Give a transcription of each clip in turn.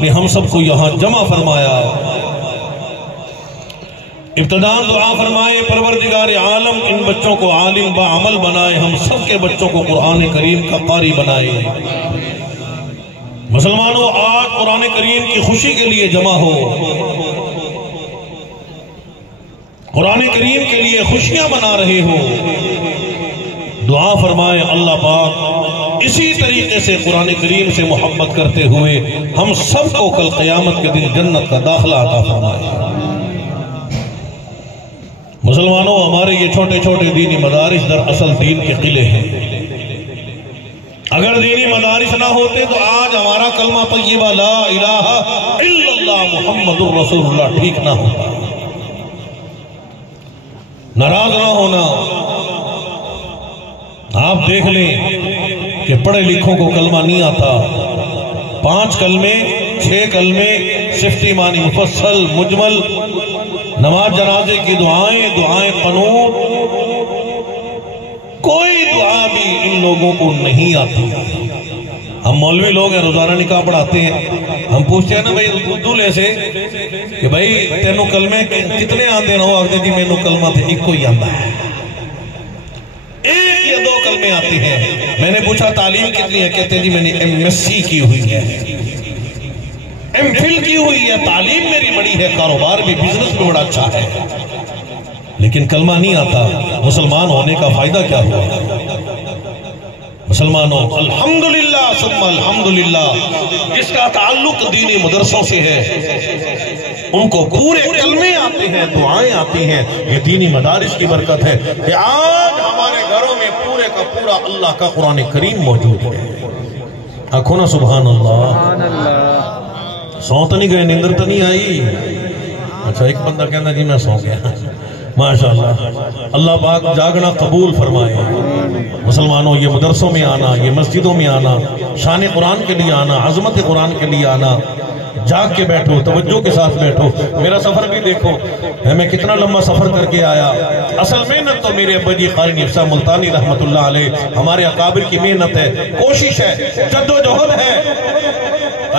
نے ہم سب کو یہاں جمع فرمایا۔ ابتداء دعا فرمائے پروردگار عالم ان بچوں کو عالم با عمل بنائے، ہم سب کے بچوں کو قرآن کریم کا قاری بنائے۔ مسلمانوں آج قرآن کریم کی خوشی کے لیے جمع ہو، قرآن کریم کے لیے خوشیاں منا رہے ہو، دعا فرمائے اللہ پاک اسی طریقے سے قرآن کریم سے محبت کرتے ہوئے ہم سب کو کل قیامت کے دن جنت کا داخلہ عطا فرمائے۔ مسلمانوں ہمارے یہ چھوٹے چھوٹے دینی مدارس در اصل دین کے قلعے ہیں۔ اگر دینی مدارس نہ ہوتے تو آج ہمارا کلمہ طیبہ لا الہ الا اللہ محمد الرسول اللہ ٹھیک نہ ہوتا۔ ناراض نہ ہونا، آپ دیکھ لیں کہ پڑھے لکھوں کو کلمہ نہیں آتا، 5 کلمے 6 کلمے صفتی معنی مفصل مجمل، نماز جنازے کی دعائیں قنوت، کوئی دعا بھی ان لوگوں کو نہیں آتی۔ ہم مولوی لوگ ہیں، روزانہ نکاح پڑھاتے ہیں، ہم پوچھتے ہیں نا بھائی اردو لے سے کہ بھائی تینوں کلمے کتنے آتے نہ ہو، آگے جی میں نو کلمہ تھے ایک کوئی آتا ہے، 1 یا 2 کلمے آتے ہیں۔ میں نے پوچھا تعلیم کتنی ہے، کہتے ہیں جی میں نے MSc کی ہوئی ہے، MPhil کی ہوئی ہے، تعلیم میری بڑی ہے، کاروبار بھی بزنس بھی بڑا اچھا ہے، لیکن کلمہ نہیں آتا۔ مسلمان ہونے کا فائدہ کیا ہوا؟ مسلمانوں الحمدللہ ثم الحمدللہ، جس کا تعلق دینی مدرسوں سے ہے ان کو پورے کلمے آتے ہیں، دعائیں آتی ہیں، یہ دینی مدارس کی برکت ہے کہ آج ہمارے گھروں میں پورے کا پورا اللہ کا قرآن کریم موجود ہے۔ آنکھوں نا سبحان اللہ، سو تو نہیں گئے، نیندر تو نہیں آئی؟ اچھا ایک بندہ کہنا جی میں سو گیا، ماشاءاللہ، اللہ پاک جاگنا قبول فرمائے۔ مسلمانوں یہ مدرسوں میں آنا، یہ مسجدوں میں آنا، شان قرآن کے لیے آنا، عظمت قرآن کے لیے آنا، جاگ کے بیٹھو، توجہ کے ساتھ بیٹھو۔ میرا سفر بھی دیکھو، میں کتنا لمبا سفر کر کے آیا۔ اصل محنت تو میرے ابا جی قاری نفسہ ملتانی رحمت اللہ علیہ، ہمارے اکابر کی محنت ہے، کوشش ہے، جد و جہد ہے۔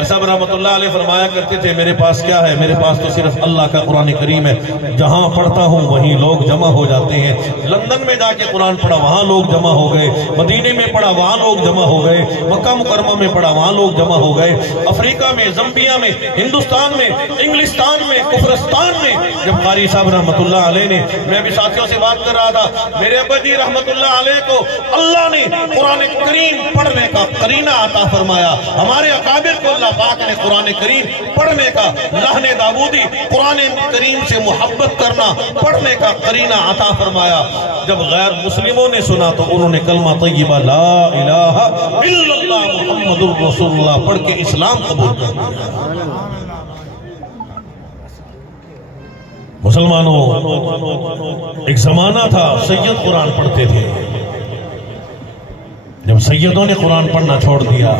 صاحب رحمت اللہ علیہ فرمایا کرتے تھے میرے پاس کیا ہے، میرے پاس تو صرف اللہ کا قرآن کریم ہے، جہاں پڑھتا ہوں وہیں لوگ جمع ہو جاتے ہیں۔ لندن میں جا کے قرآن پڑھا وہاں لوگ جمع ہو گئے، مدینے میں پڑھا وہاں لوگ جمع ہو گئے، مکہ مکرمہ میں پڑھا وہاں لوگ جمع ہو گئے، افریقہ میں، زمبیا میں، ہندوستان میں، انگلستان میں، کفرستان میں۔ جب قاری صاحب رحمت اللہ علیہ نے، میں بھی ساتھیوں سے بات کر رہا تھا، میرے ابا جی رحمت اللہ علیہ کو اللہ نے قرآن کریم پڑھنے کا قرینہ عطا فرمایا، ہمارے اکابر کو اللہ پاک نے قرآن کریم پڑھنے کا، لہن داودی قرآن کریم سے محبت کرنا پڑھنے کا قرینہ عطا فرمایا۔ جب غیر مسلموں نے سنا تو انہوں نے کلمہ طیبہ لا الہ الا اللہ محمد الرسول اللہ پڑھ کے اسلام قبول کر لیا۔ مسلمانوں ایک زمانہ تھا سید قرآن پڑھتے تھے، جب سیدوں نے قرآن پڑھنا چھوڑ دیا،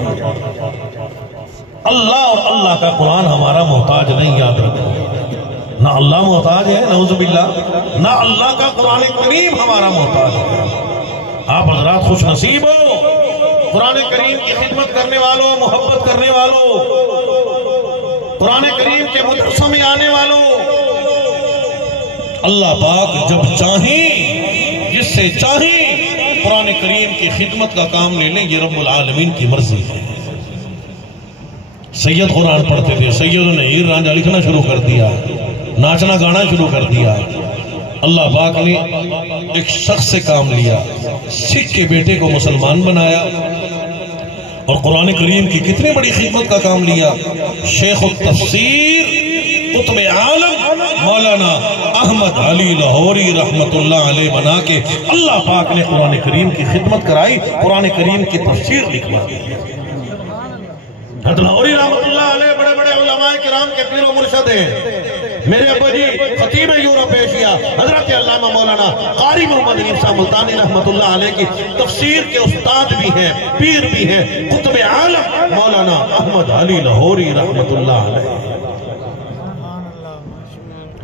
اللہ اور اللہ کا قرآن ہمارا محتاج نہیں، یاد رکھو، نہ اللہ محتاج ہے نعوذ باللہ، نہ اللہ کا قرآن کریم ہمارا محتاج ہے۔ آپ حضرات خوش نصیب ہو، قرآن کریم کی خدمت کرنے والوں، محبت کرنے والوں، قرآن کریم کے مدرسوں میں آنے والوں۔ اللہ پاک جب چاہیں، جس سے چاہیں قرآن کریم کی خدمت کا کام لے لیں، یہ رب العالمین کی مرضی ہے۔ سید قرآن پڑھتے تھے، سیدوں نے ہیر رانجھا لکھنا شروع کر دیا، ناچنا گانا شروع کر دیا۔ اللہ پاک نے ایک شخص سے کام لیا، سکھ کے بیٹے کو مسلمان بنایا اور قرآن کریم کی کتنی بڑی خدمت کا کام لیا۔ شیخ التفسیر قطب عالم مولانا احمد علی لاہوری رحمت اللہ علیہ بنا کے اللہ پاک نے قرآن کریم کی خدمت کرائی، قرآن کریم کی تفسیر لکھوا دی۔ حضرت لاہوری رحمت اللہ علیہ بڑے بڑے علماء کرام کے پیر و مرشد ہیں۔ میرے ابا جی خطیب یورپ ایشیا حضرت علامہ مولانا قاری محمد نفسہ ملتانی رحمت اللہ علیہ کی تفسیر کے استاد بھی ہیں، پیر بھی ہیں، قطب عالم مولانا احمد علی لاہوری رحمت اللہ علیہ۔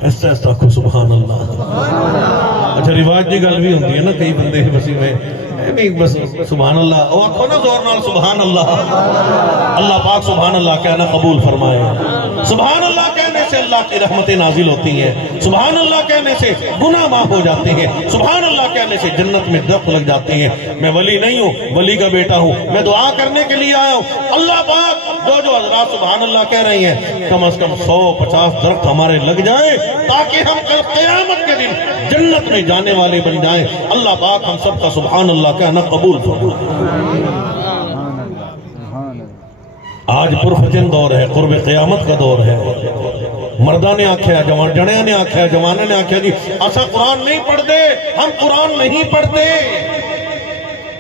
ایسا ایسا کو سبحان اللہ۔ اچھا رواج جی گل بھی ہوندی ہے نا، کئی بندے بسی میں نہیں بس سبحان اللہ آخو نا زور نال سبحان اللہ. اللہ پاک سبحان اللہ کہنا قبول فرمائے. سبحان اللہ کہنے سے اللہ کی رحمتیں نازل ہوتی ہیں. سبحان اللہ کہنے سے گناہ معاف ہو جاتے ہیں. سبحان اللہ کہنے سے جنت میں درخت لگ جاتے ہیں. میں ولی نہیں ہوں, ولی کا بیٹا ہوں, میں دعا کرنے کے لیے آیا ہوں. اللہ پاک جو حضرات سبحان اللہ کہہ رہی ہیں کم از کم 150 درخت ہمارے لگ جائیں تاکہ ہم کل قیامت کے دن جنت میں جانے والے بن جائیں. اللہ پاک ہم سب کا سبحان اللہ کہنا قبول فرمائے. آج پرفتن دور ہے, قرب قیامت کا دور ہے. مردہ نے آکھیا, جڑے نے آکھیا, جوانے نے آکھیا جی اسا قرآن نہیں پڑھتے, ہم قرآن نہیں پڑھتے.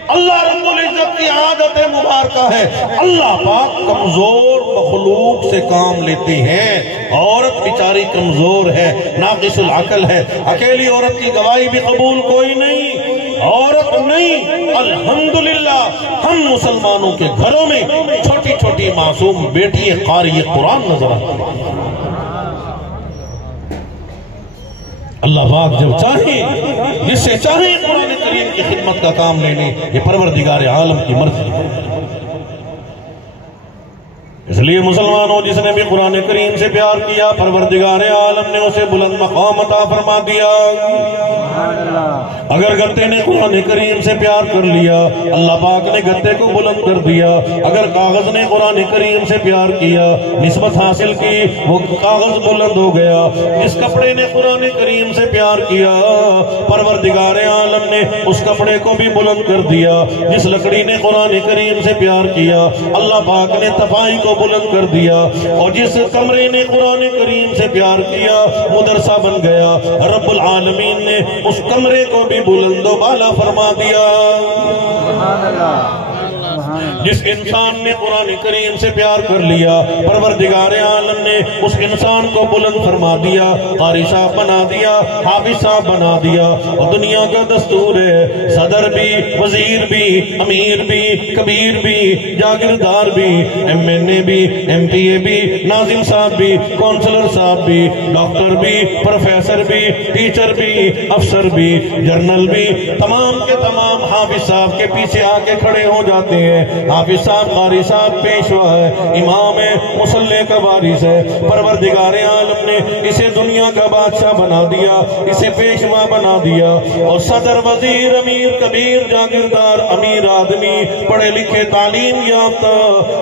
اللہ رب العزت کی عادت مبارکہ ہے, اللہ پاک کمزور مخلوق سے کام لیتے ہیں. عورت بیچاری کمزور ہے, ناقص العقل ہے, اکیلی عورت کی گواہی بھی قبول کوئی نہیں, عورت نہیں. الحمدللہ ہم مسلمانوں کے گھروں میں چھوٹی چھوٹی معصوم بیٹی قاری قرآن نظر آتی ہیں. اللہ پاک جب چاہیں جس سے چاہیں قرآن کریم کی خدمت کا کام لے لیں, یہ پروردگار عالم کی مرضی ہے. اس لیے مسلمانوں جس نے بھی قرآن کریم سے پیار کیا پروردگار عالم نے اسے بلند مقام عطا فرما دیا. اگر گتے نے قرآن کریم سے پیار کر لیا اللہ پاک نے گتے کو بلند کر دیا. اگر کاغذ نے قرآن کریم سے پیار کیا نسبت حاصل کی وہ کاغذ بلند ہو گیا. جس کپڑے نے قرآن کریم سے پیار کیا پروردگار عالم نے اس کپڑے کو بھی بلند کر دیا. جس لکڑی نے قرآن کریم سے پیار کیا اللہ پاک نے تفائی کو بلند کر دیا. اور جس کمرے نے قرآن کریم سے پیار کیا مدرسہ بن گیا. رب العالمین نے اس کمرے کو بھی بلند و بالا فرما دیا. جس انسان نے قرآن کریم سے پیار کر لیا پروردگار عالم نے اس انسان کو بلند فرما دیا, قاری صاحب بنا دیا, حافظ صاحب بنا دیا. اور دنیا کا دستور ہے صدر بھی, وزیر بھی, امیر بھی, کبیر بھی, جاگیردار بھی, ایم این اے بھی, ایم پی اے بھی, ناظم صاحب بھی, کونسلر صاحب بھی, ڈاکٹر بھی, پروفیسر بھی, ٹیچر بھی, افسر بھی, جرنل بھی, تمام کے تمام حافظ صاحب کے پیچھے آ کے کھڑے ہو جاتے ہیں. حافظ صاحب, قاری صاحب پیشوا ہے, امام ہے, مصلی کا وارث ہے. پروردگار عالم نے اسے دنیا کا بادشاہ بنا دیا, اسے پیشوا بنا دیا. اور صدر, وزیر, امیر, کبیر, جاگیردار, امیر آدمی, پڑھے لکھے, تعلیم یافتہ,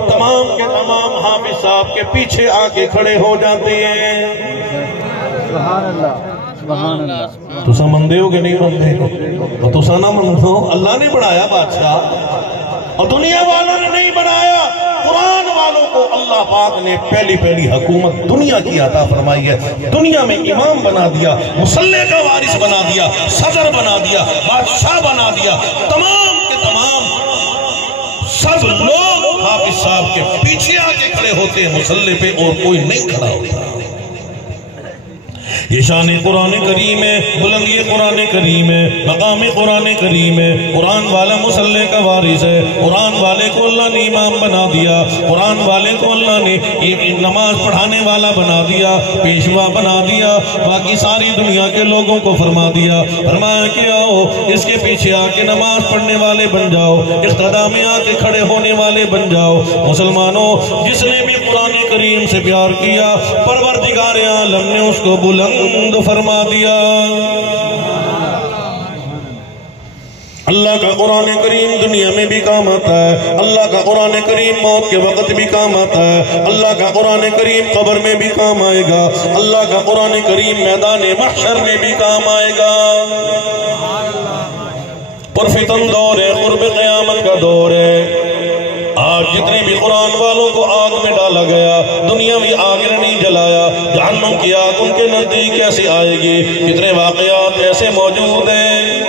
تمام کے تمام حافظ صاحب کے پیچھے آ کے کھڑے ہو جاتے ہیں. سبحان اللہ, سبحان اللہ. تو مندے ہو کہ نہیں مندے؟ تو نہ مندو, اللہ نے بڑھایا بادشاہ اور دنیا والوں نے نہیں بنایا. قرآن والوں کو اللہ پاک نے پہلی حکومت دنیا کی عطا فرمائی ہے. دنیا میں امام بنا دیا, مصلی کا وارث بنا دیا, صدر بنا دیا, بادشاہ بنا دیا. تمام کے تمام سب لوگ حافظ صاحب کے پیچھے آگے کھڑے ہوتے ہیں مصلی پہ, اور کوئی نہیں کھڑا ہوتا. یہ شان قرآن کریم ہے, بلندی قرآن کریم ہے, مقام قرآن کریم ہے. قرآن والا مصلی کا وارث ہے, قرآن والے کو اللہ نے امام بنا دیا, قرآن والے کو اللہ نے نماز پڑھانے والا بنا دیا, پیشوا بنا دیا. باقی ساری دنیا کے لوگوں کو فرما دیا, فرمایا کہ آؤ اس کے پیچھے آ کے نماز پڑھنے والے بن جاؤ, اقتدا میں آ کے کھڑے ہونے والے بن جاؤ. مسلمانوں جس نے بھی قرآن کریم سے پیار کیا پروردگار عالم نے اس کو بلند فرما دیا. اللہ کا قرآن کریم دنیا میں بھی کام آتا ہے, اللہ کا قرآن کریم موت کے وقت بھی کام آتا ہے, اللہ کا قرآن کریم قبر میں بھی کام آئے گا, اللہ کا قرآن کریم میدان محشر میں بھی کام آئے گا. پرفتن دور ہے, قرب قیامت کا دور ہے. آج جتنے بھی قرآن والوں کو آگ میں ڈالا گیا, دنیا میں آگ نے نہیں جلایا, جہنم کی آگ ان کے نزدیک کیسے آئے گی؟ کتنے واقعات ایسے موجود ہیں.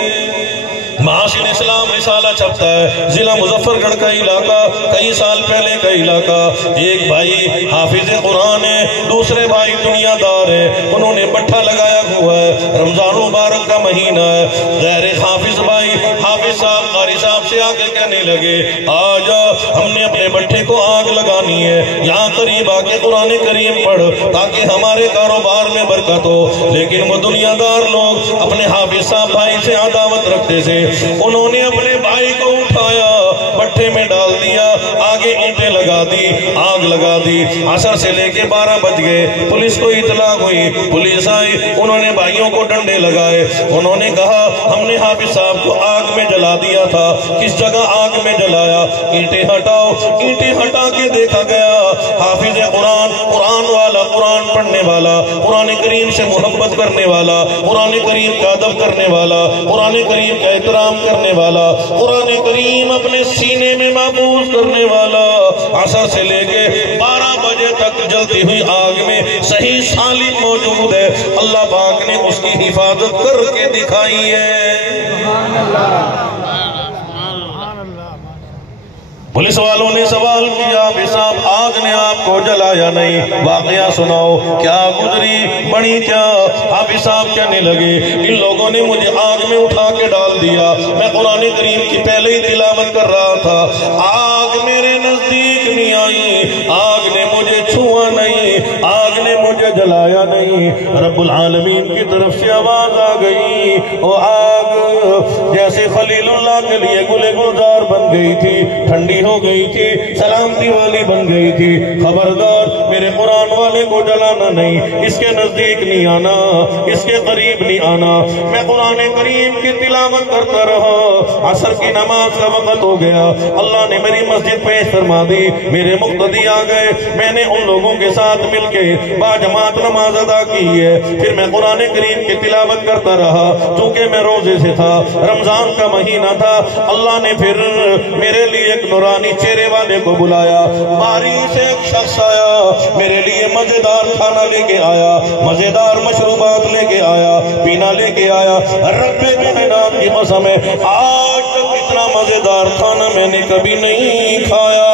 معاشر اسلام رسالہ چھپتا ہے, ضلع مظفر گڑھ کا علاقہ, کئی سال پہلے کا علاقہ. ایک بھائی حافظ قرآن ہے, دوسرے بھائی دنیا دار ہے, انہوں نے بٹھا لگایا ہوا ہے, رمضان مبارک کا مہینہ ہے. غیر حافظ بھائی حافظ صاحب قاری صاحب سے آ کے کہنے لگے آجا ہم نے اپنے بٹھے کو آگ لگانی ہے، یہاں قریب آ کے قرآن کریم پڑھ تاکہ ہمارے کاروبار میں برکت ہو۔ لیکن وہ دنیا دار لوگ اپنے حافظ صاحب بھائی سے عداوت رکھتے تھے، انہوں نے اپنے بھائی کو اٹھایا، بٹھے میں ڈال دیا، آگے اینٹیں لگا دی، آگ لگا دی۔ عصر سے لے کے 12 بج گئے، پولیس کو اطلاع ہوئی، پولیس آئی، انہوں نے بھائیوں کو ڈنڈے لگائے، انہوں نے کہا ہم نے حافظ صاحب کو آگ میں جلا دیا تھا، کس جگہ آگ میں جلایا؟ اینٹیں ہٹاؤ۔ اینٹیں ہٹا کے دیکھا گیا حافظ قرآن، قرآن والا، قرآن پڑھنے والا، قرآن کریم سے محبت کرنے والا، قرآن کریم کا ادب کرنے والا، قرآن کریم کا احترام کرنے والا، قرآن کریم اپنے سینے میں محفوظ کرنے والا، عصر سے لے کے 12 بجے تک جلتی ہوئی آگ میں صحیح سالم موجود ہے۔ اللہ پاک نے اس کی حفاظت کر کے دکھائی ہے۔ پولیس والوں نے سوال کیا حافظ صاحب آگ نے آپ کو جلایا نہیں، واقعہ سناؤ، کیا گزری بڑی کیا؟ حافظ صاحب کہنے لگے ان لوگوں نے مجھے آگ میں اٹھا کے ڈال دیا، میں قرآن کریم کی پہلے ہی تلاوت کر رہا تھا، آگ میرے نزدیک نہیں آئی، آگ نے مجھے چھوا نہیں، آگ نے مجھے جلایا نہیں۔ رب العالمین کی طرف سے آواز آ گئی، وہ آگ جیسے خلیل اللہ کے لیے گلے گلزار بن گئی تھی، ٹھنڈی ہو گئی تھی، سلامتی والی بن گئی تھی، خبردار میرے قرآن والے کو جلانا نہیں، اس کے نزدیک نہیں آنا، اس کے قریب نہیں آنا۔ میں قرآن کریم کی تلاوت کرتا رہا، عصر کی نماز کا وقت ہو گیا، اللہ نے میری مسجد پیش فرما دی، میرے مقتدی آ گئے، میں نے ان لوگوں کے ساتھ مل کے باجماعت نماز ادا کی ہے، پھر میں قرآن کریم کی تلاوت کرتا رہا، چونکہ میں روزے سے تھا، رمضان کا مہینہ تھا، اللہ نے پھر میرے لیے ایک نورانی چہرے والے کو بلایا، باری سے ایک شخص آیا، میرے لیے مزیدار کھانا لے کے آیا، مزیدار مشروبات لے کے آیا، پینا لے کے آیا، رب کائنات کی قسم ہے آج تک اتنا مزیدار کھانا میں نے کبھی نہیں کھایا۔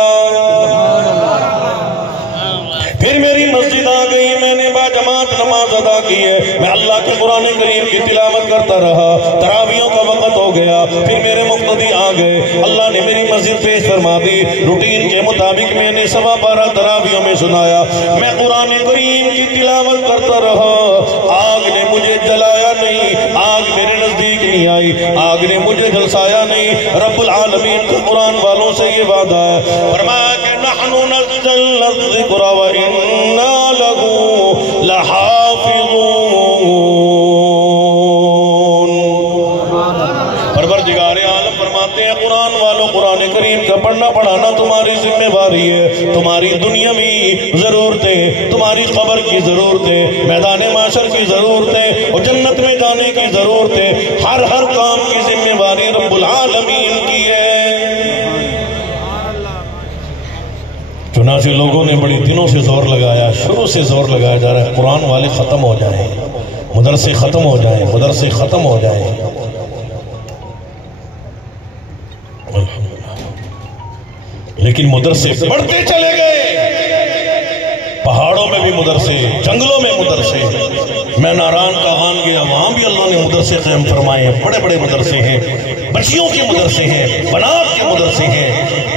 پھر میری مسجد آ گئی، میں نے باجماعت نماز ادا کی ہے، میں اللہ کے قرآن کریم کی تلاوت کرتا رہا، تراویحوں کا وقت ہو گیا، پھر میرے مقتدی آ گئے، اللہ نے میری مسجد پیش فرما دی، روٹین کے مطابق میں نے 12:15 تراویحوں میں سنایا، میں قرآن کریم کی تلاوت کرتا رہا، آگ نے مجھے جلایا نہیں، آگ میرے نزدیک نہیں آئی، آگ نے مجھے جلسایا نہیں۔ رب العالمین کے قرآن والوں سے یہ وعدہ ہے، فرمایا کہ نحن نزلنا الذکر وَإِنَّا لَهُ لَحَافِظُونَ۔ پروردگار عالم فرماتے ہیں قرآن والوں، قرآن کریم کا پڑھنا پڑھانا تمہاری ذمہ داری ہے، تمہاری دنیاوی ضرورتیں، تمہاری قبر کی ضرورتیں، میدان معاشر کی ضرورتیں اور جنت میں جانے کی ضرورتیں، ہر کام کی ذمہ داری رب العالمین کی ہے۔ چنانچہ لوگوں نے بڑی دنوں سے زور لگایا، شروع سے زور لگایا جا رہا ہے قرآن والے ختم ہو جائیں، مدرسے ختم ہو جائیں، مدرسے ختم ہو جائیں۔ لیکن مدرسے بڑھتے چلے گئے، پہاڑوں میں بھی مدرسے، جنگلوں میں مدرسے، میں ناران کا آن گیا، وہاں بھی اللہ نے مدرسے قائم فرمائے ہیں، بڑے بڑے مدرسے ہیں، بچیوں کے مدرسے ہیں، بنات کے مدرسے ہیں،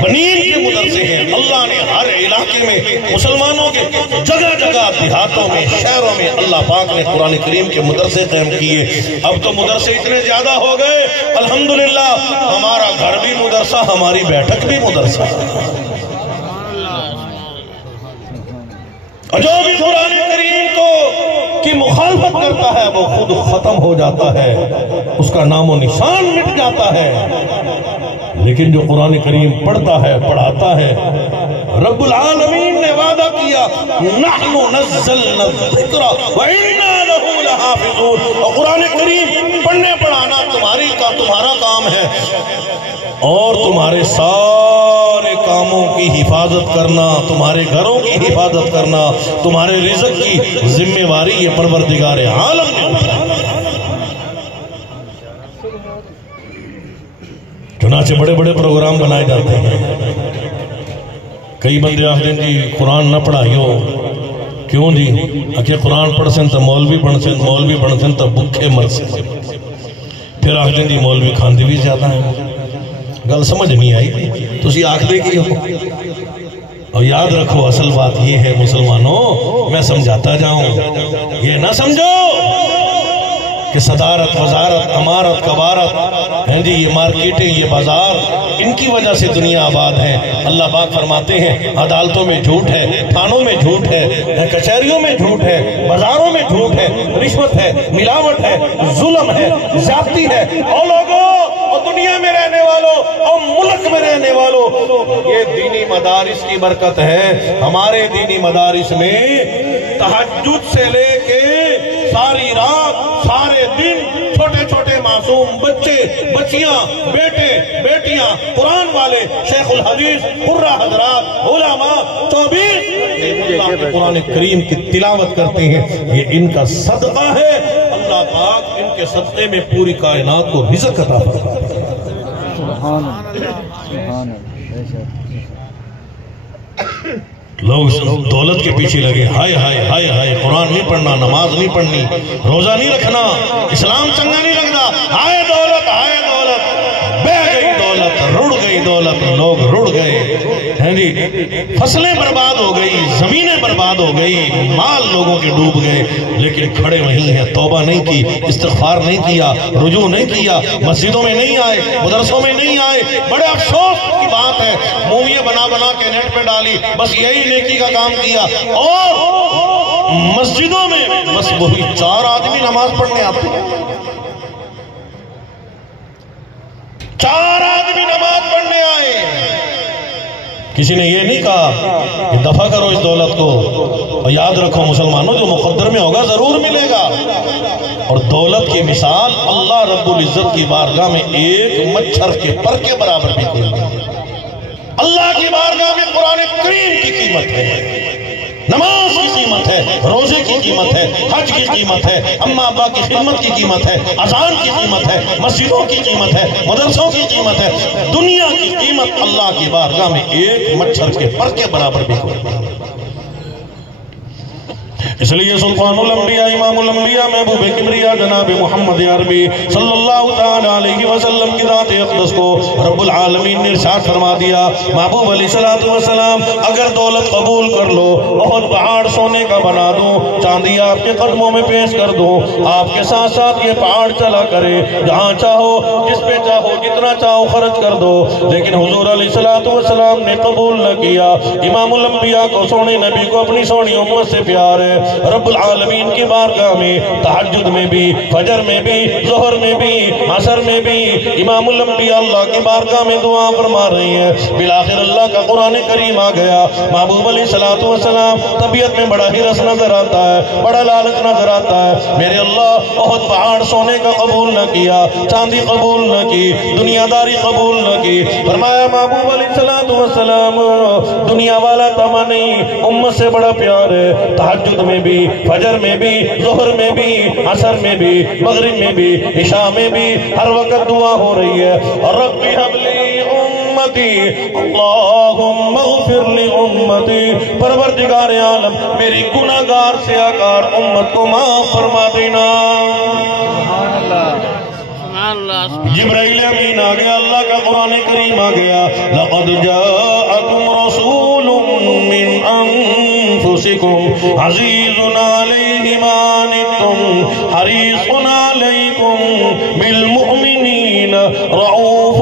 بنین کے مدرسے ہیں۔ اللہ نے ہر علاقے میں مسلمانوں کے جگہ جگہ دیہاتوں میں، شہروں میں اللہ پاک نے قرآن کریم کے مدرسے قائم کیے۔ اب تو مدرسے اتنے زیادہ ہو گئے، الحمدللہ ہمارا گھر بھی مدرسہ، ہماری بیٹھک بھی مدرسہ، اور جو بھی قرآن کریم کی مخالفت کرتا ہے وہ خود ختم ہو جاتا ہے، اس کا نام و نشان مٹ جاتا ہے۔ لیکن جو قرآن کریم پڑھتا ہے، پڑھاتا ہے، رب العالمین نے وعدہ کیا نحن نزلنا الذکر وَإِنَّا لَهُ لَحَافِظُونَ، اور قرآن کریم پڑھنے پڑھانا تمہارا کام ہے، اور تمہارے سارے کاموں کی حفاظت کرنا، تمہارے گھروں کی حفاظت کرنا، تمہارے رزق کی ذمہ داری یہ پروردگار عالم نے اٹھائی۔ چنانچہ بڑے بڑے پروگرام بنائے جاتے ہیں، کئی بندے آخر جی قرآن نہ پڑھائیو، کیوں جی؟ کہ قرآن پڑھ سن تو مولوی بن سن تو بکھے مر سن، پھر آخر جی مولوی کھاندے بھی زیادہ ہیں، گل سمجھ نہیں آئی تو اسی آنکھ دے کی ہو. اور یاد رکھو اصل بات یہ ہے مسلمانوں، میں سمجھاتا جاؤں، یہ نہ سمجھو کہ صدارت، وزارت، امارت، کبارت، جی یہ مارکیٹیں، یہ بازار، ان کی وجہ سے دنیا آباد ہے. اللہ پاک فرماتے ہیں عدالتوں میں جھوٹ ہے، تھانوں میں جھوٹ ہے، کچہریوں میں جھوٹ ہے، بازاروں میں جھوٹ ہے، رشوت ہے، ملاوٹ ہے، ظلم ہے، زیادتی ہے. اور لوگوں، اور دنیا میں رہنے والوں، اور ملک میں رہنے والوں، یہ دینی مدارس کی برکت ہے. ہمارے دینی مدارس میں تہجد سے لے کے ساری رات، سارے دن، چھوٹے چھوٹے معصوم بچے، بچیاں، بیٹے، بیٹیاں، قرآن والے، شیخ الحدیث، قرہ حضرات، علماء 24 اللہ کے قرآن کریم کی تلاوت کرتے ہیں. یہ ان کا صدقہ ہے. اللہ پاک ان کے صدقے میں پوری کائنات کو رزق عطا فرماتا ہے. سبحان اللہ، سبحان اللہ. لوگ دولت کے پیچھے لگے، ہائے ہائے ہائے ہائے، قرآن نہیں پڑھنا، نماز نہیں پڑھنی، روزہ نہیں رکھنا، اسلام چنگا نہیں لگتا. ہائے دولت، ہائے دولت، بہ گئی دولت، رڑ گئی دولت، لوگ رڑ گئے ہیں جی. فصلیں برباد ہو گئی، زمینیں برباد ہو گئی، مال لوگوں کے ڈوب گئے، لیکن کھڑے وہیں ہیں. توبہ نہیں کی، استغفار نہیں کیا، رجوع نہیں کیا، مسجدوں میں نہیں آئے، مدرسوں میں نہیں آئے. بڑے افسوس کی بات ہے، موویاں بنا بنا کے نیٹ پہ ڈالی، بس یہی نیکی کا کام کیا. اور مسجدوں میں بس وہی 4 آدمی نماز پڑھنے آتے ہیں، 4 آدمی نماز پڑھنے آئے. کسی نے یہ نہیں کہا کہ دفع کرو اس دولت کو. اور یاد رکھو مسلمانوں، جو مقدر میں ہوگا ضرور ملے گا. اور دولت کی مثال اللہ رب العزت کی بارگاہ میں ایک مچھر کے پر کے برابر بھی کوئی نہیں. اللہ کی بارگاہ میں قرآن کریم کی قیمت ہے، نماز کی قیمت ہے، روزے کی قیمت ہے، حج کی قیمت ہے، اماں ابا کی خدمت کی قیمت ہے، اذان کی قیمت ہے، مسجدوں کی قیمت ہے، مدرسوں کی قیمت ہے. دنیا کی قیمت اللہ کی بارگاہ میں ایک مچھر کے پر کے برابر بھی کوئی نہیں. اس لیے سلطان الانبیاء، امام الانبیاء، محبوب کبریا جناب محمد عربی صلی اللہ تعالی علیہ وسلم کی ذات اقدس کو رب العالمین نے ارشاد فرما دیا، محبوب علیہ السلام اگر دولت قبول کر لو، بہت پہاڑ سونے کا بنا دوں، چاندی آپ کے قدموں میں پیش کر دوں، آپ کے ساتھ ساتھ یہ پہاڑ چلا کرے، جہاں چاہو، جس پہ چاہو، جتنا چاہو خرچ کر دو. لیکن حضور علیہ السلام نے قبول نہ کیا. امام الانبیاء کو، سونے نبی کو اپنی سونی امت سے پیار ہے. رب العالمین کی بارگاہ میں تہجد میں بھی، فجر میں بھی، ظہر میں بھی، عصر میں بھی امام الانبیاء اللہ کی بارگاہ میں دعا فرما رہی ہیں. بالآخر اللہ کا قرآن کریم آ گیا. محبوب علیہ السلام طبیعت میں بڑا ہرس نظر آتا ہے، بڑا لالچ نظر آتا ہے. میرے اللہ بہت پہاڑ سونے کا قبول نہ کیا، چاندی قبول نہ کی، دنیا داری قبول نہ کی. فرمایا محبوب علیہ السلام دنیا والا تمام نہیں، امت سے بڑا پیار ہے. تہجد میں بھی، فجر میں بھی، ظہر میں بھی، عصر میں بھی، مغرب میں بھی، عشاء میں بھی ہر وقت دعا ہو رہی ہے. ربی حب لی امتی، اللہم اغفر لی امتی، پروردگار عالم میری گناہگار سیاہکار امت کو معاف فرما دینا. جبرائیل امین آ گیا، اللہ کا قرآن کریم آ گیا. لقد جاءکم رسول من انفسکم عزیز علیہ ما عنتم حریص علیکم بالمؤمنین رؤوف